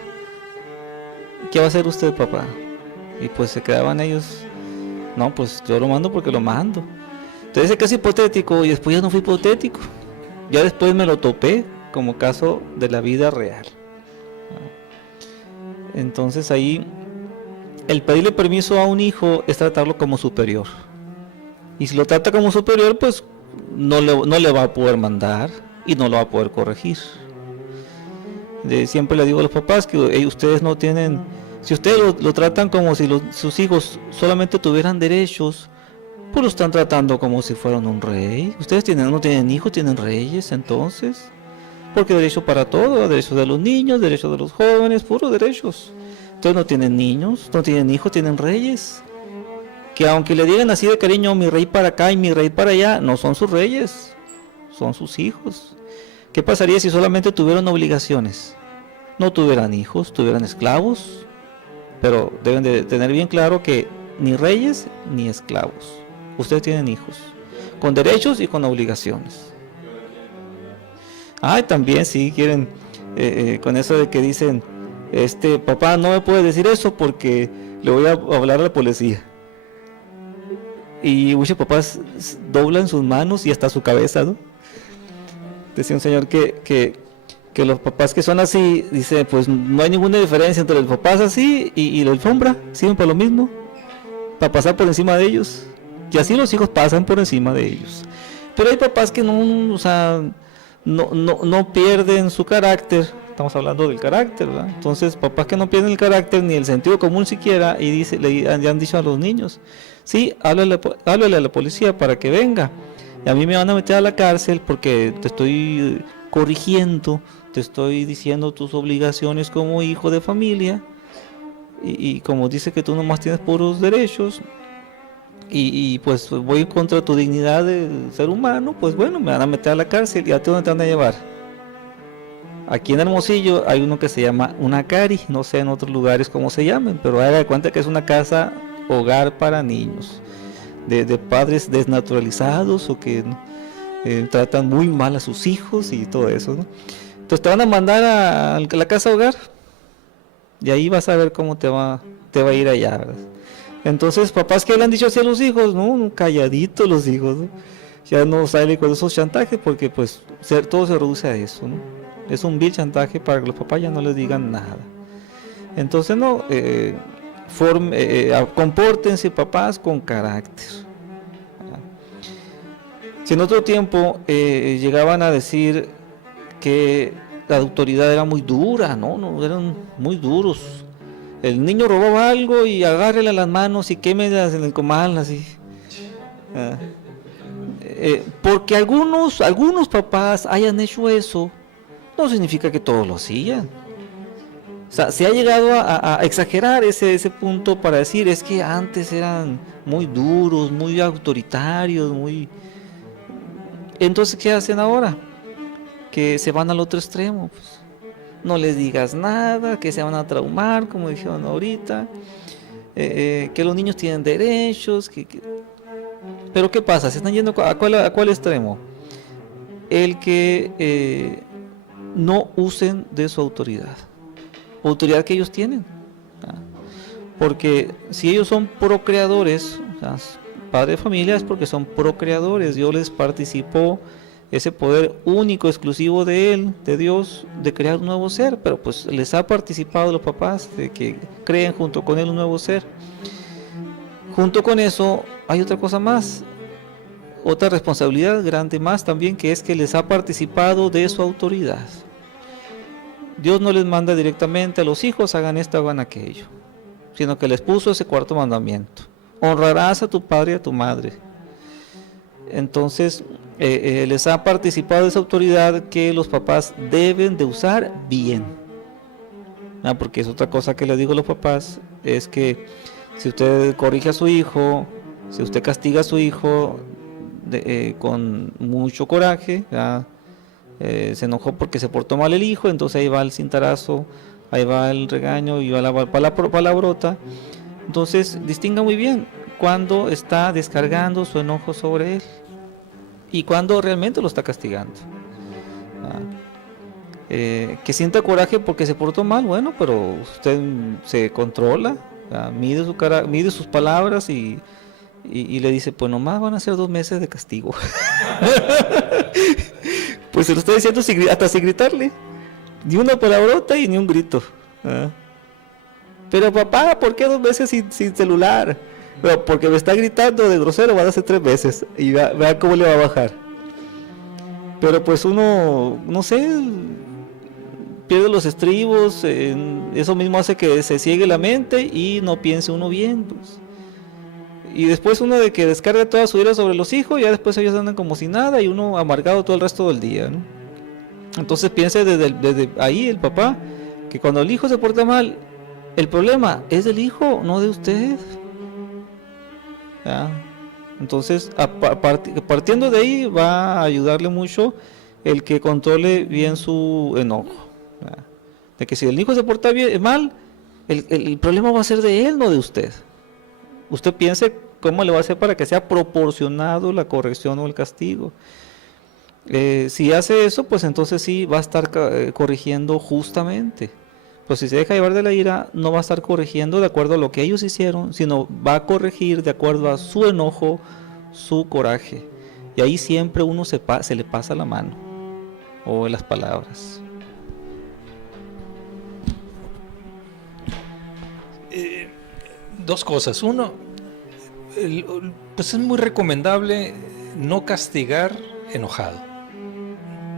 ¿Qué va a hacer usted, papá? Y pues se quedaban ellos, no, pues yo lo mando porque lo mando. Entonces ese caso hipotético, y después ya no fue hipotético, ya después me lo topé como caso de la vida real. Entonces ahí el pedirle permiso a un hijo es tratarlo como superior, y si lo trata como superior, pues no le va a poder mandar y no lo va a poder corregir. Siempre le digo a los papás que ustedes no tienen, si ustedes lo tratan como si sus hijos solamente tuvieran derechos, pues lo están tratando como si fueran un rey. Ustedes no tienen hijos, tienen reyes. Entonces, porque derecho para todo, derechos de los niños, derechos de los jóvenes, puros derechos. Entonces no tienen niños, no tienen hijos, tienen reyes, que aunque le digan así de cariño, mi rey para acá y mi rey para allá, no son sus reyes, son sus hijos. ¿Qué pasaría si solamente tuvieran obligaciones? No tuvieran hijos, tuvieran esclavos. Pero deben de tener bien claro que ni reyes ni esclavos. Ustedes tienen hijos, con derechos y con obligaciones. También sí quieren, con eso de que dicen, papá no me puede decir eso porque le voy a hablar a la policía. Y muchos papás doblan sus manos y hasta su cabeza, ¿no? Decía un señor que los papás que son así, dice, pues no hay ninguna diferencia entre los papás así y la alfombra, siguen por lo mismo, para pasar por encima de ellos. Y así los hijos pasan por encima de ellos. Pero hay papás que no pierden su carácter estamos hablando del carácter, ¿verdad? Entonces, papás que no pierden el carácter ni el sentido común siquiera, y le han dicho a los niños, sí, háblale a la policía para que venga, y a mí me van a meter a la cárcel porque te estoy corrigiendo, te estoy diciendo tus obligaciones como hijo de familia, y como dice que tú nomás tienes puros derechos, y pues voy contra tu dignidad de ser humano, pues bueno, me van a meter a la cárcel. ¿Y a ti dónde te van a llevar? Aquí en Hermosillo hay uno que se llama una CARI, no sé en otros lugares cómo se llamen, pero haga de cuenta que es una casa hogar para niños, de padres desnaturalizados o que tratan muy mal a sus hijos y todo eso, ¿no? Entonces te van a mandar a la casa hogar y ahí vas a ver cómo te va a ir allá, ¿verdad? Entonces, papás que le han dicho así a los hijos, no, calladitos los hijos, ¿no? Ya no sale con esos chantajes porque pues todo se reduce a eso, ¿no? Es un vil chantaje para que los papás ya no les digan nada. Entonces, no, compórtense papás con carácter. Si en otro tiempo llegaban a decir que la autoridad era muy dura, no, eran muy duros. El niño robaba algo y agárrele a las manos y quémelas en el comal, así. Porque algunos papás hayan hecho eso, no significa que todos lo hacían. O sea, se ha llegado a exagerar ese punto para decir, es que antes eran muy duros, muy autoritarios, muy... Entonces, ¿qué hacen ahora? Que se van al otro extremo, pues. No les digas nada, que se van a traumar, como dijeron ahorita, que los niños tienen derechos, pero ¿qué pasa? Se están yendo a cuál extremo. El que no usen de su autoridad que ellos tienen, ¿verdad? Porque si ellos son procreadores, o sea, padre de familia es porque son procreadores, Dios les participó ese poder único, exclusivo de Él, de Dios, de crear un nuevo ser, pero pues les ha participado los papás de que creen junto con Él un nuevo ser. Junto con eso hay otra cosa más, otra responsabilidad grande más también, que es que les ha participado de su autoridad. Dios no les manda directamente a los hijos, hagan esto, hagan aquello, sino que les puso ese cuarto mandamiento: honrarás a tu padre y a tu madre. Entonces les ha participado de esa autoridad que los papás deben de usar bien, porque es otra cosa que les digo a los papás, es que si usted corrige a su hijo, si usted castiga a su hijo con mucho coraje, se enojó porque se portó mal el hijo, entonces ahí va el cintarazo, ahí va el regaño y va la palabrota. Entonces distinga muy bien cuando está descargando su enojo sobre él y cuando realmente lo está castigando. Que sienta coraje porque se portó mal, bueno, pero usted se controla, mide sus palabras y le dice, pues nomás van a ser 2 meses de castigo. Pues se lo está diciendo hasta sin gritarle, ni una palabrota y ni un grito. Pero papá, ¿por qué 2 meses sin celular? Bueno, porque me está gritando de grosero, van a ser 3 veces y vea cómo le va a bajar. Pero pues uno, no sé, pierde los estribos, eso mismo hace que se ciegue la mente y no piense uno bien, pues. Y después uno de que descarga toda su ira sobre los hijos, ya después ellos andan como si nada y uno amargado todo el resto del día, ¿no? Entonces piense desde ahí el papá, que cuando el hijo se porta mal, el problema es del hijo, no de usted. ¿Ya? Entonces, partiendo de ahí, va a ayudarle mucho el que controle bien su enojo. ¿Ya? De que si el hijo se porta mal, el problema va a ser de él, no de usted. Usted piense cómo le va a hacer para que sea proporcionado la corrección o el castigo. Si hace eso, pues entonces sí va a estar corrigiendo justamente. Pues si se deja llevar de la ira, no va a estar corrigiendo de acuerdo a lo que ellos hicieron, sino va a corregir de acuerdo a su enojo, su coraje. Y ahí siempre uno se le pasa la mano o las palabras. Dos cosas. Uno, pues es muy recomendable no castigar enojado.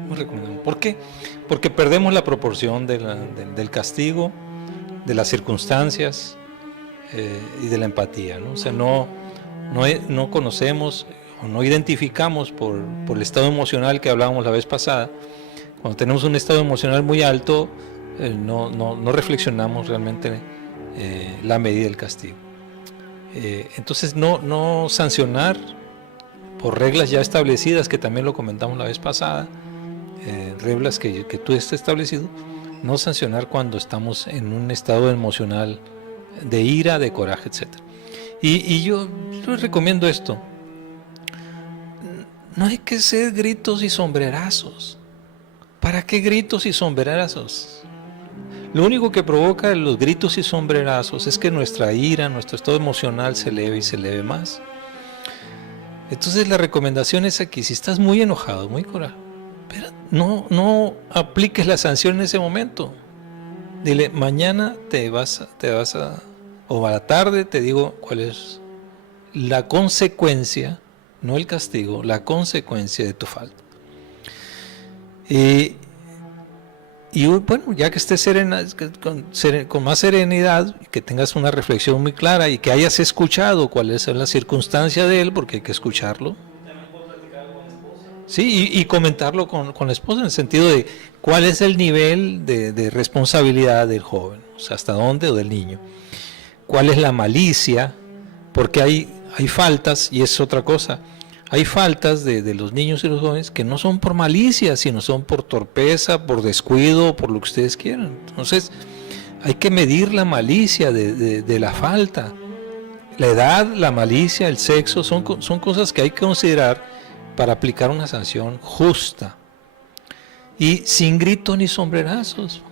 Muy recomendable. ¿Por qué? Porque perdemos la proporción del castigo, de las circunstancias y de la empatía, ¿no? O sea, no conocemos o no identificamos por el estado emocional que hablábamos la vez pasada. Cuando tenemos un estado emocional muy alto, no reflexionamos realmente la medida del castigo. Entonces, no sancionar por reglas ya establecidas, que también lo comentamos la vez pasada, reglas que tú has establecido, no sancionar cuando estamos en un estado emocional de ira, de coraje, etc. Y yo les recomiendo esto: no hay que ser gritos y sombrerazos. ¿Para qué gritos y sombrerazos? Lo único que provoca los gritos y sombrerazos es que nuestra ira, nuestro estado emocional se eleve y se eleve más. Entonces la recomendación es aquí: si estás muy enojado, muy coraje, pero no apliques la sanción en ese momento. Dile: mañana te vas a, o a la tarde te digo cuál es la consecuencia, no el castigo, la consecuencia de tu falta. Y bueno, ya que estés con más serenidad, que tengas una reflexión muy clara y que hayas escuchado cuál es la circunstancia de él, porque hay que escucharlo. Sí, y comentarlo con la esposa, en el sentido de cuál es el nivel de responsabilidad del joven, o sea, hasta dónde, o del niño. Cuál es la malicia, porque hay faltas, y es otra cosa. Hay faltas de los niños y los jóvenes que no son por malicia, sino son por torpeza, por descuido, por lo que ustedes quieran. Entonces, hay que medir la malicia de la falta. La edad, la malicia, el sexo, son cosas que hay que considerar para aplicar una sanción justa. Y sin gritos ni sombrerazos.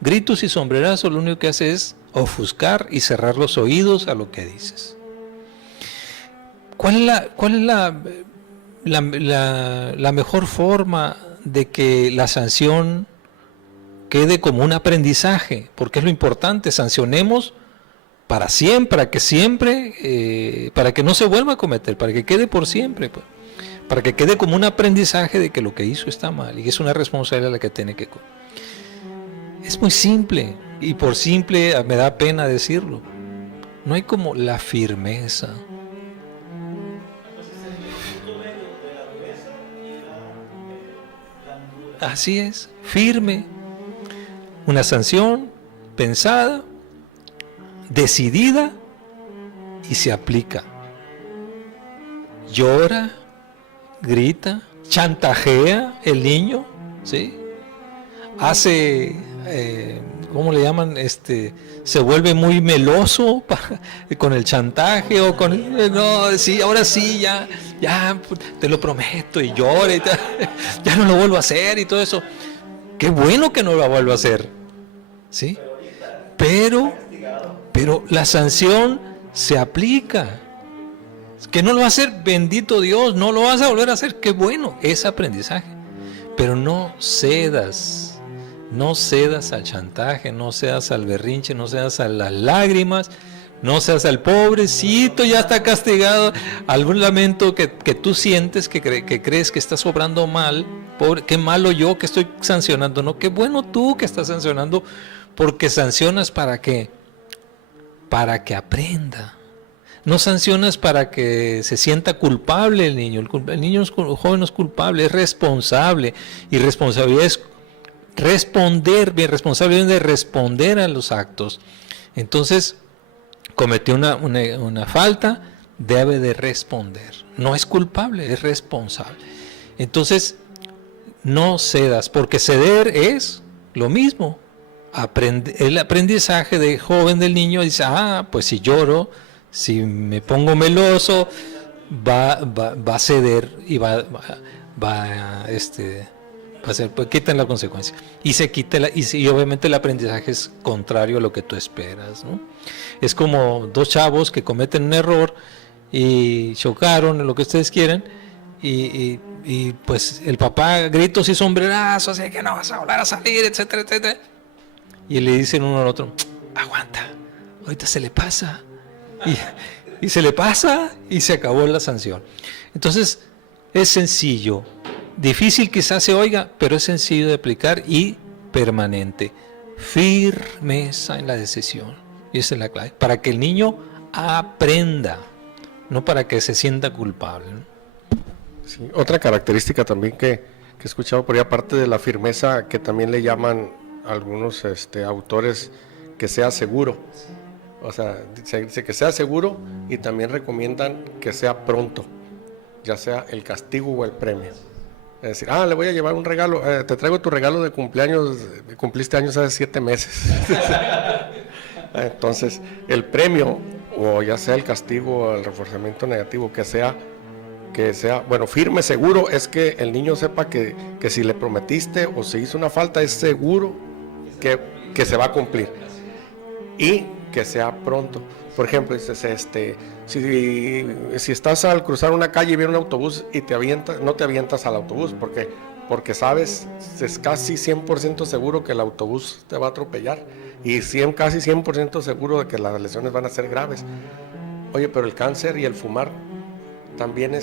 Gritos y sombrerazos lo único que hace es ofuscar y cerrar los oídos a lo que dices. ¿Cuál es la mejor forma de que la sanción quede como un aprendizaje? Porque es lo importante: sancionemos para siempre, para que no se vuelva a cometer, para que quede por siempre, pues, para que quede como un aprendizaje de que lo que hizo está mal y es una responsabilidad la que tiene que... Es muy simple, y por simple me da pena decirlo. No hay como la firmeza. Así es, firme. Una sanción pensada, decidida, y se aplica. Llora, grita, chantajea el niño, ¿sí? Hace, ¿cómo le llaman? Se vuelve muy meloso con el chantaje, o con, no, sí, ahora sí, ya, te lo prometo, y llora y tal, ya no lo vuelvo a hacer y todo eso. Qué bueno que no lo vuelvo a hacer, ¿sí? Pero la sanción se aplica. Que no lo va a hacer, bendito Dios, no lo vas a volver a hacer, qué bueno, es aprendizaje. Pero no cedas al chantaje, no cedas al berrinche, no cedas a las lágrimas, no seas al pobrecito, ya está castigado, algún lamento que tú sientes, que crees que estás obrando mal, pobre, qué malo yo que estoy sancionando, no, qué bueno tú que estás sancionando, porque sancionas para que aprenda. No sancionas para que se sienta culpable el niño. El niño, el joven no es culpable, es responsable. Y responsabilidad es responder, bien, responsable de responder a los actos. Entonces, cometió una falta, debe de responder. No es culpable, es responsable. Entonces, no cedas, porque ceder es lo mismo. El aprendizaje del joven, del niño, dice, pues si lloro, si me pongo meloso, va a ceder y va a hacer, pues quitan la consecuencia. Y se quita y obviamente el aprendizaje es contrario a lo que tú esperas, ¿no? Es como dos chavos que cometen un error y chocaron, lo que ustedes quieran, y pues el papá gritos y sombrerazos, así que no vas a volver a salir, etcétera, etcétera. Y le dicen uno al otro, aguanta, ahorita se le pasa. Y se le pasa y se acabó la sanción. Entonces, es sencillo. Difícil quizás se oiga, pero es sencillo de aplicar y permanente. Firmeza en la decisión. Y esa es la clave. Para que el niño aprenda, no para que se sienta culpable, ¿no? Sí, otra característica también que he escuchado por ahí, aparte de la firmeza, que también le llaman algunos autores, que sea seguro. O sea, dice que sea seguro, y también recomiendan que sea pronto, ya sea el castigo o el premio. Es decir, le voy a llevar un regalo, te traigo tu regalo de cumpleaños, cumpliste años hace 7 meses. Entonces, el premio, o ya sea el castigo o el reforzamiento negativo, que sea, bueno, firme, seguro, es que el niño sepa que si le prometiste o se hizo una falta, es seguro que se va a cumplir. Y que sea pronto. Por ejemplo, dices, si estás al cruzar una calle y viene un autobús y no te avientas al autobús, porque sabes, es casi 100% seguro que el autobús te va a atropellar, y casi 100% seguro de que las lesiones van a ser graves. Oye, pero el cáncer y el fumar también,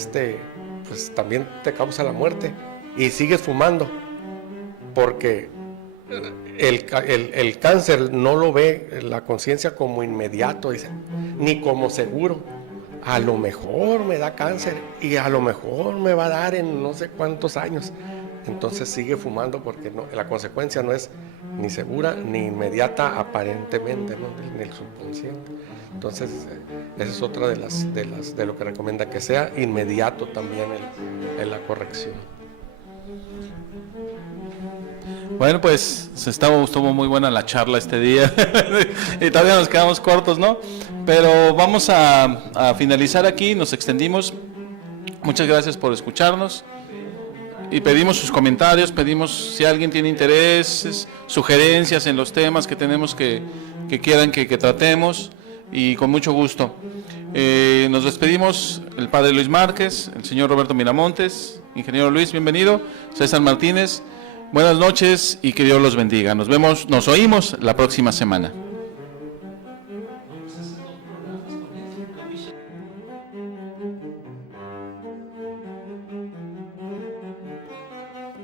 pues también te causa la muerte, y sigues fumando, porque el cáncer no lo ve la conciencia como inmediato, dice, ni como seguro. A lo mejor me da cáncer y a lo mejor me va a dar en no sé cuántos años. Entonces sigue fumando, porque la consecuencia no es ni segura ni inmediata aparentemente, ¿no? En el subconsciente. Entonces esa es otra de lo que recomienda, que sea inmediato también en la corrección. Bueno, pues estuvo muy buena la charla este día y todavía nos quedamos cortos, ¿no? Pero vamos a finalizar aquí, nos extendimos. Muchas gracias por escucharnos y pedimos sus comentarios, pedimos si alguien tiene intereses, sugerencias en los temas que tenemos que quieran que tratemos, y con mucho gusto. Nos despedimos el padre Luis Márquez, el señor Roberto Miramontes, ingeniero Luis, bienvenido, César Martínez. Buenas noches y que Dios los bendiga. Nos oímos la próxima semana.